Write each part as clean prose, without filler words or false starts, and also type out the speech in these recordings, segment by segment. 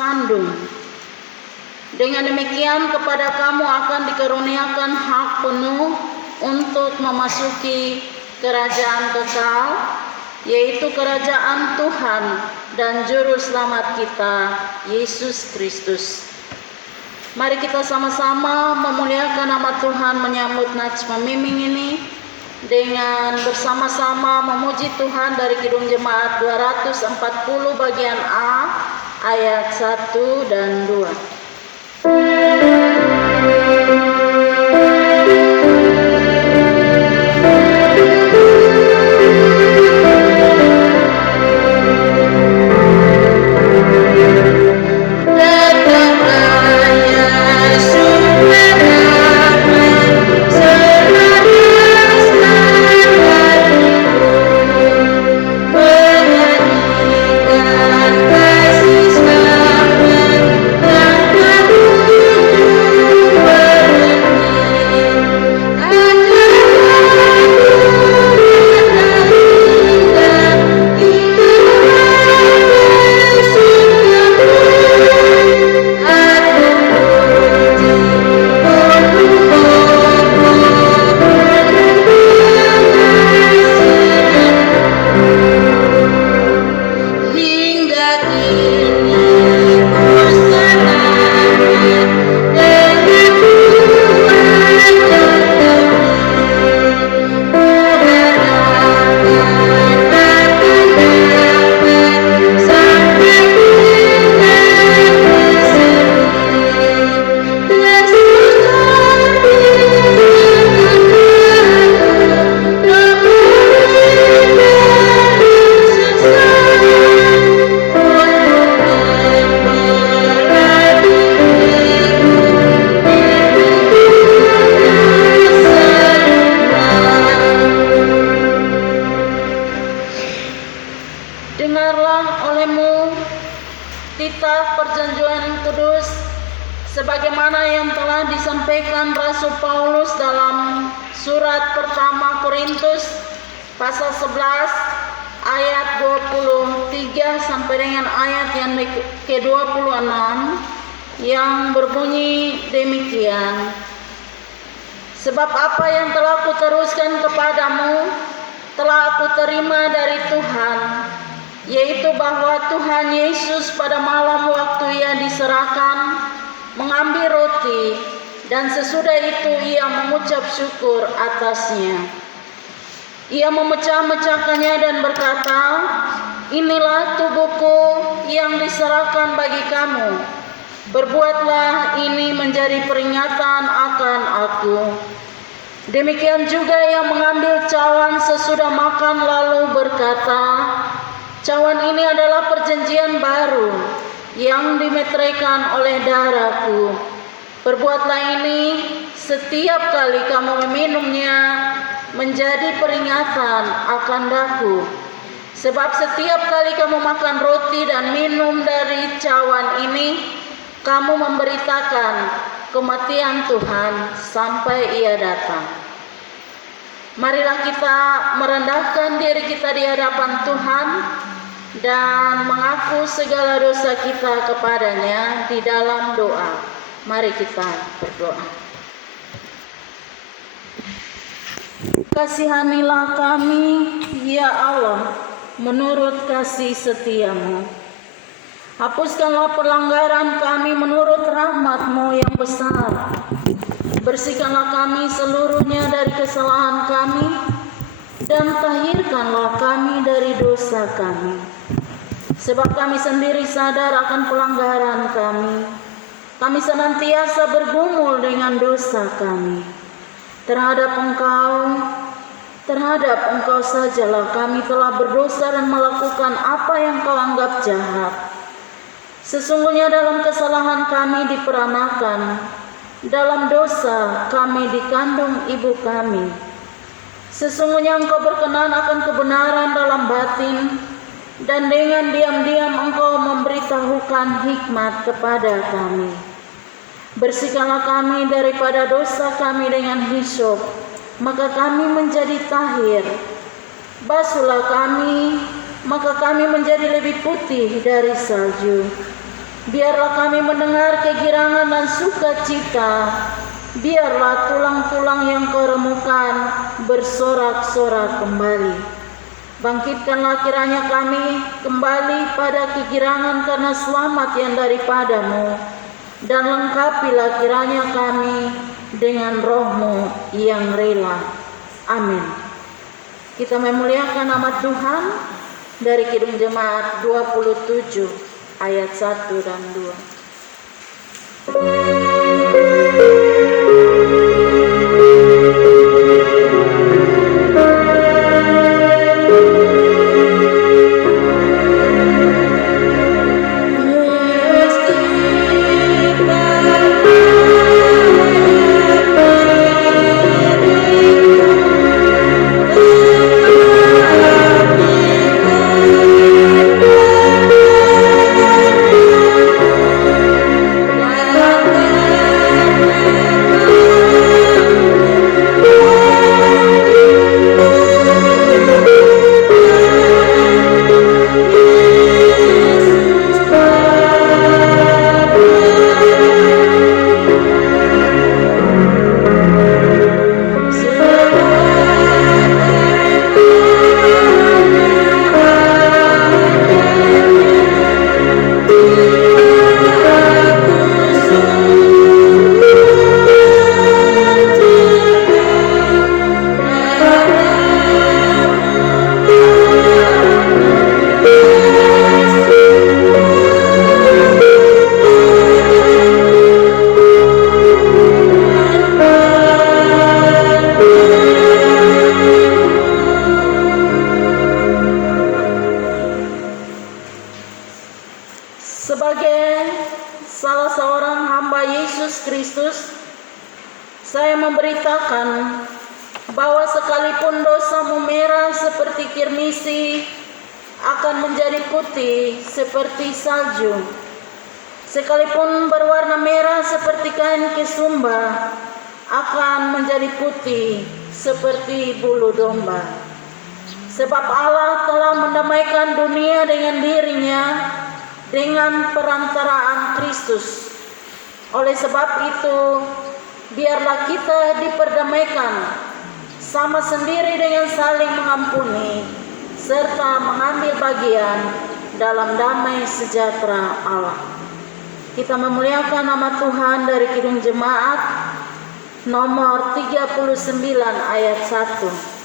kandung. Dengan demikian kepada kamu akan dikaruniakan hak penuh untuk memasuki kerajaan kekal, yaitu kerajaan Tuhan dan Juru Selamat kita, Yesus Kristus. Mari kita sama-sama memuliakan nama Tuhan menyambut nats memiming ini dengan bersama-sama memuji Tuhan dari Kidung Jemaat 240 bagian A ayat 1 dan 2. Dengarlah olehmu titah perjanjian kudus sebagaimana yang telah disampaikan Rasul Paulus dalam surat pertama Korintus pasal 11 ayat 23 sampai dengan ayat yang ke-26 yang berbunyi demikian. Sebab apa yang telah kuteruskan kepadamu telah aku terima dari Tuhan, yaitu bahwa Tuhan Yesus pada malam waktu ia diserahkan mengambil roti, dan sesudah itu ia mengucap syukur atasnya. Ia memecah-mecahkannya dan berkata, inilah tubuhku yang diserahkan bagi kamu. Berbuatlah ini menjadi peringatan akan aku. Demikian juga ia mengambil cawan sesudah makan lalu berkata, cawan ini adalah perjanjian baru yang dimeteraikan oleh darahku. Perbuatlah ini setiap kali kamu meminumnya menjadi peringatan akan daku. Sebab setiap kali kamu makan roti dan minum dari cawan ini, kamu memberitakan kematian Tuhan sampai ia datang. Marilah kita merendahkan diri kita di hadapan Tuhan dan mengaku segala dosa kita kepadanya di dalam doa. Mari kita berdoa. Kasihanilah kami, ya Allah, menurut kasih setiamu. Hapuskanlah pelanggaran kami menurut rahmat-Mu yang besar. Bersihkanlah kami seluruhnya dari kesalahan kami, dan tahirkanlah kami dari dosa kami. Sebab kami sendiri sadar akan pelanggaran kami. Kami senantiasa bergumul dengan dosa kami. Terhadap Engkau sajalah kami telah berdosa dan melakukan apa yang Kau anggap jahat. Sesungguhnya dalam kesalahan kami diperanakan, dalam dosa kami dikandung ibu kami. Sesungguhnya Engkau berkenan akan kebenaran dalam batin, dan dengan diam-diam Engkau memberitahukan hikmat kepada kami. Bersihkanlah kami daripada dosa kami dengan hisop, maka kami menjadi tahir. Basuhlah kami, maka kami menjadi lebih putih dari salju. Biarlah kami mendengar kegirangan dan sukacita. Biarlah tulang-tulang yang Kau remukan bersorak-sorak kembali. Bangkitkanlah kiranya kami kembali pada kegirangan karena selamat yang daripada-Mu, dan lengkapilah kiranya kami dengan Roh-Mu yang rela. Amin. Kita memuliakan nama Tuhan dari Kidung Jemaat 27 ayat 1 dan 2. Sebagai salah seorang hamba Yesus Kristus, saya memberitakan bahwa sekalipun dosamu merah seperti kirmisi, akan menjadi putih seperti salju. Sekalipun berwarna merah seperti kain kesumba, akan menjadi putih seperti bulu domba. Sebab Allah telah mendamaikan dunia dengan dirinya dengan perantaraan Kristus. Oleh sebab itu, biarlah kita diperdamaikan sama sendiri dengan saling mengampuni, serta mengambil bagian dalam damai sejahtera Allah. Kita memuliakan nama Tuhan dari Kidung Jemaat nomor 39 ayat 1.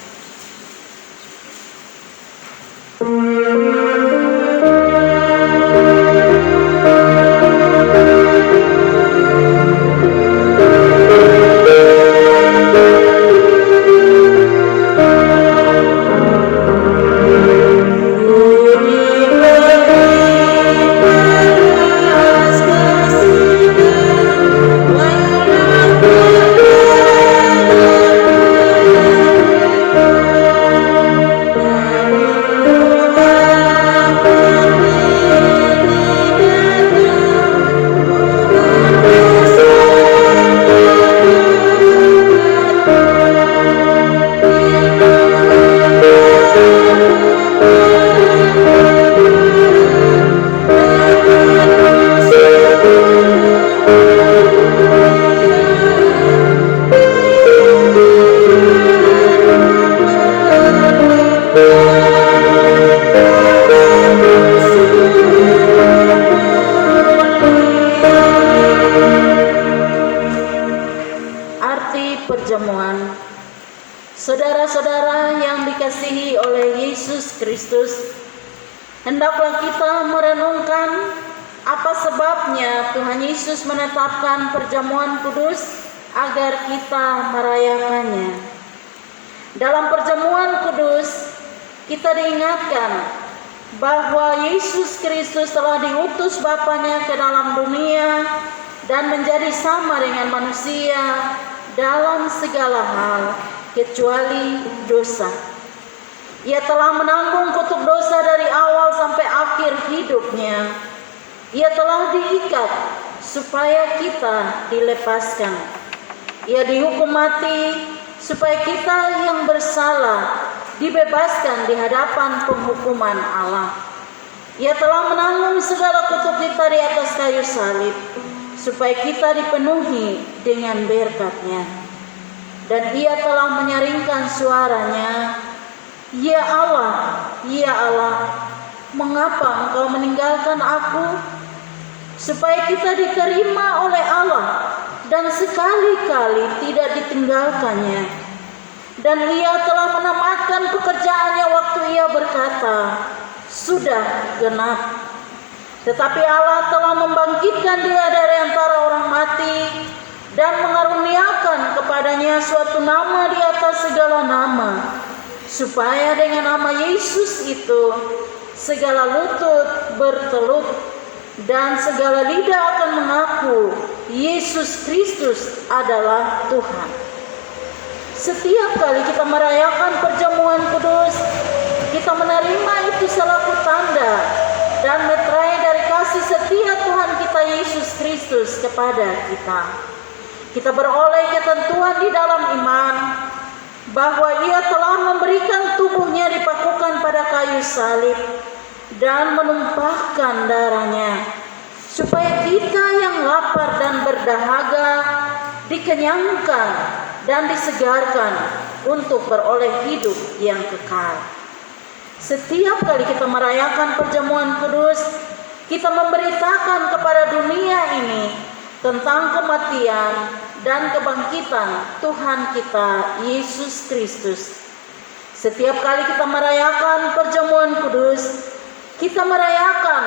Perjamuan. Saudara-saudara yang dikasihi oleh Yesus Kristus, hendaklah kita merenungkan apa sebabnya Tuhan Yesus menetapkan perjamuan kudus agar kita merayakannya. Dalam perjamuan kudus, kita diingatkan bahwa Yesus Kristus telah diutus Bapanya ke dalam dunia dan menjadi sama dengan manusia dalam segala hal kecuali dosa. Ia telah menanggung kutuk dosa dari awal sampai akhir hidupnya. Ia telah diikat supaya kita dilepaskan. Ia dihukum mati supaya kita yang bersalah dibebaskan di hadapan penghukuman Allah. Ia telah menanggung segala kutuk kita di atas kayu salib, supaya kita dipenuhi dengan berkat-Nya. Dan Ia telah menyaringkan suaranya, "Ya Allah, ya Allah, mengapa Engkau meninggalkan aku?" Supaya kita diterima oleh Allah dan sekali-kali tidak ditinggalkannya. Dan Ia telah menamatkan pekerjaannya waktu Ia berkata, "Sudah genap." Tetapi Allah telah membangkitkan Dia dari antara orang mati dan mengaruniakan kepadanya suatu nama di atas segala nama, supaya dengan nama Yesus itu segala lutut bertelut dan segala lidah akan mengaku Yesus Kristus adalah Tuhan. Setiap kali kita merayakan perjamuan kudus, kita menerima itu selaku tanda dan meterai dari kasih setia Tuhan kita Yesus Kristus kepada kita. Kita beroleh ketentuan di dalam iman bahwa Ia telah memberikan tubuhnya dipakukan pada kayu salib dan menumpahkan darahnya, supaya kita yang lapar dan berdahaga dikenyangkan dan disegarkan untuk beroleh hidup yang kekal. Setiap kali kita merayakan perjamuan kudus, kita memberitakan kepada dunia ini tentang kematian dan kebangkitan Tuhan kita Yesus Kristus. Setiap kali kita merayakan perjamuan kudus, kita merayakan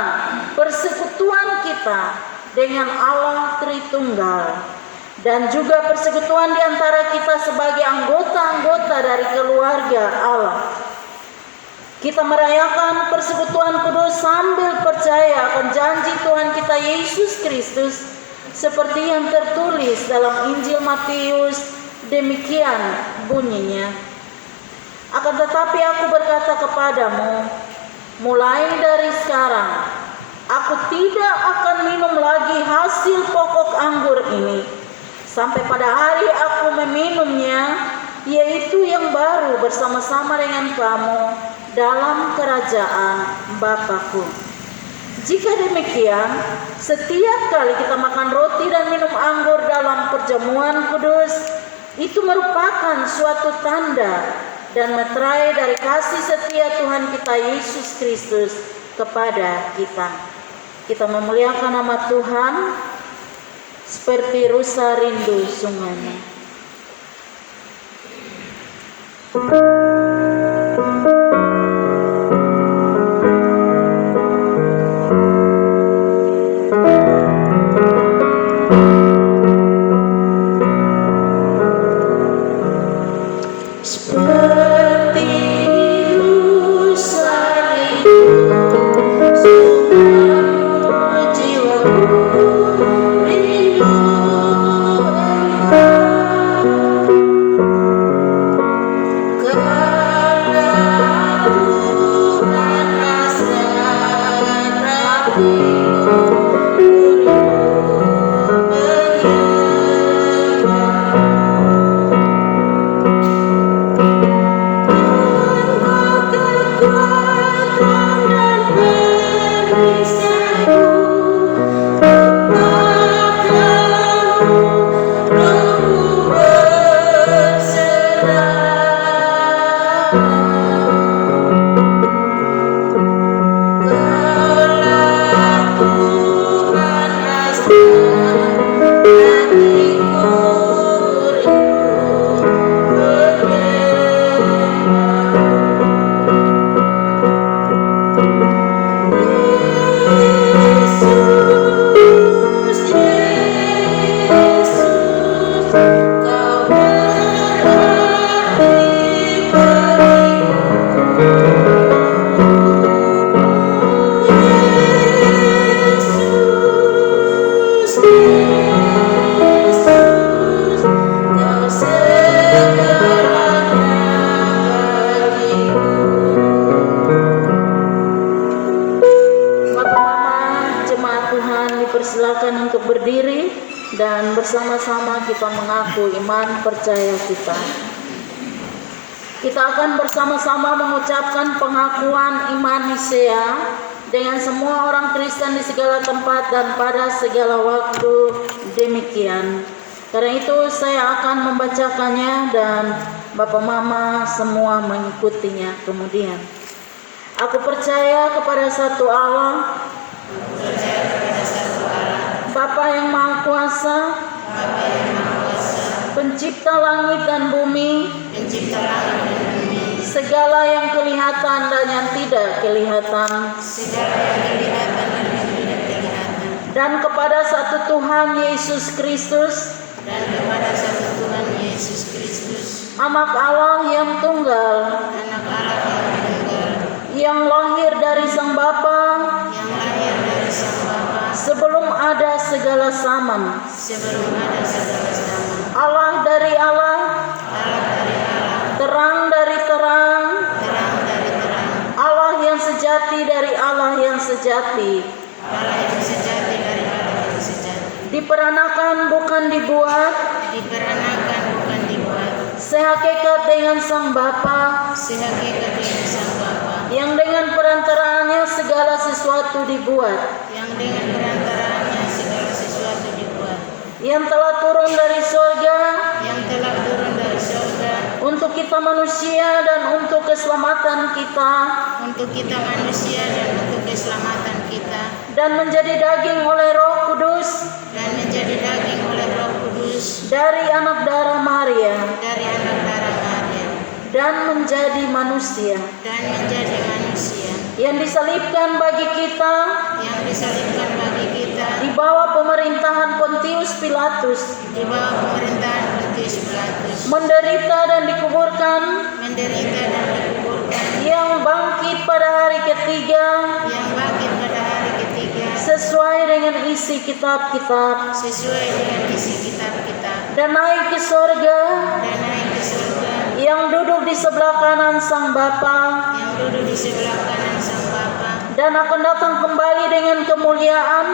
persekutuan kita dengan Allah Tritunggal dan juga persekutuan di antara kita sebagai anggota-anggota dari keluarga Allah. Kita merayakan persekutuan kudus sambil percaya akan janji Tuhan kita Yesus Kristus seperti yang tertulis dalam Injil Matius, demikian bunyinya. Akan tetapi aku berkata kepadamu, mulai dari sekarang, aku tidak akan minum lagi hasil pokok anggur ini, sampai pada hari aku meminumnya, yaitu yang baru bersama-sama dengan kamu dalam kerajaan Bapa-Ku. Jika demikian, setiap kali kita makan roti dan minum anggur dalam perjamuan kudus, itu merupakan suatu tanda dan meterai dari kasih setia Tuhan kita Yesus Kristus kepada kita. Kita memuliakan nama Tuhan seperti rusa rindu sungainya. Dipersilakan untuk berdiri dan bersama-sama kita mengaku iman percaya kita. Kita akan bersama-sama mengucapkan pengakuan iman Nisea dengan semua orang Kristen di segala tempat dan pada segala waktu demikian. Karena itu saya akan membacakannya dan Bapak Mama semua mengikutinya kemudian. Aku percaya kepada satu Allah, Bapa yang Maha Kuasa, Pencipta langit dan bumi, segala yang kelihatan dan yang tidak kelihatan, dan kepada satu Tuhan Yesus Kristus, Anak Allah yang tunggal, yang lahir dari Sang Bapa, sebelum ada segala zaman, Allah dari Allah, terang dari terang, Allah yang sejati dari Allah yang sejati, diperanakan bukan dibuat, sehakikat dengan Sang Bapa, yang dengan perantaraannya segala sesuatu dibuat, yang telah turun dari surga untuk kita manusia dan untuk keselamatan kita, dan menjadi daging oleh Roh Kudus dari anak darah Maria, dan menjadi manusia, yang disalibkan bagi kita di bawah pemerintahan Pontius Pilatus, menderita dan dikuburkan, yang bangkit pada hari ketiga sesuai dengan isi kitab-kitab, dan naik ke surga, yang duduk di sebelah kanan Sang Bapa, dan akan datang kembali dengan kemuliaan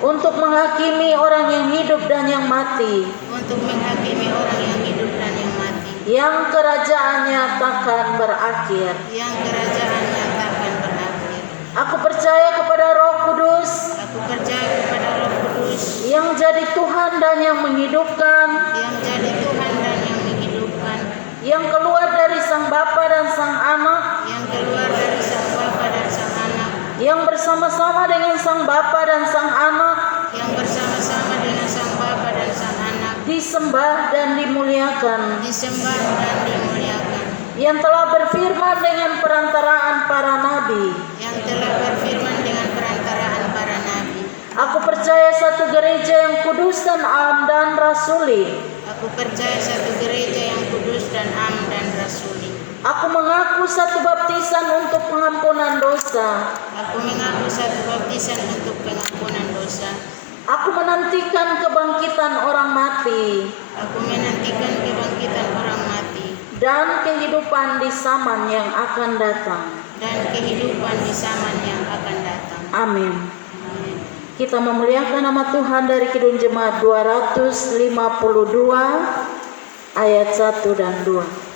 untuk menghakimi orang yang hidup dan yang mati, yang kerajaannya takkan berakhir. Aku percaya kepada Roh Kudus, yang jadi Tuhan dan yang menghidupkan, yang keluar dari Sang Bapa dan Sang Anak, yang bersama-sama dengan Sang Bapa dan Sang Anak, disembah dan dimuliakan, yang telah berfirman dengan perantaraan para nabi. Aku percaya satu gereja yang kudus dan am dan rasuli. Aku mengaku satu baptisan untuk pengampunan dosa. Aku menantikan kebangkitan orang mati. Dan kehidupan di zaman yang akan datang. Amin. Kita memuliakan nama Tuhan dari Kidung Jemaat 252 ayat 1 dan 2.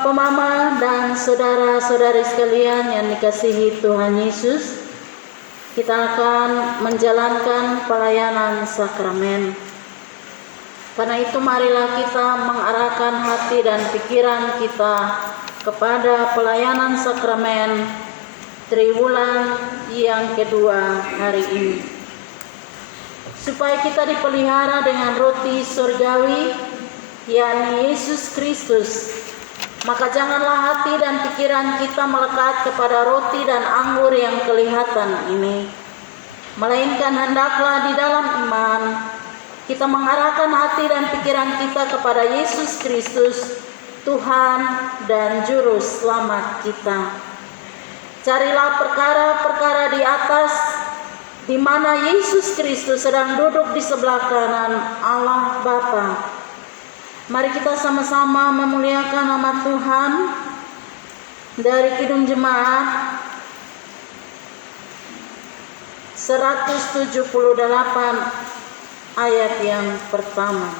Papa, Mama, dan saudara-saudari sekalian yang dikasihi Tuhan Yesus, kita akan menjalankan pelayanan sakramen. Karena itu marilah kita mengarahkan hati dan pikiran kita kepada pelayanan sakramen Triwulan yang kedua hari ini. Supaya kita dipelihara dengan roti surgawi, yakni Yesus Kristus, maka janganlah hati dan pikiran kita melekat kepada roti dan anggur yang kelihatan ini, melainkan hendaklah di dalam iman kita mengarahkan hati dan pikiran kita kepada Yesus Kristus, Tuhan dan Juru Selamat kita. Carilah perkara-perkara di atas, di mana Yesus Kristus sedang duduk di sebelah kanan Allah Bapa. Mari kita sama-sama memuliakan nama Tuhan dari Kidung Jemaat 178 ayat yang pertama.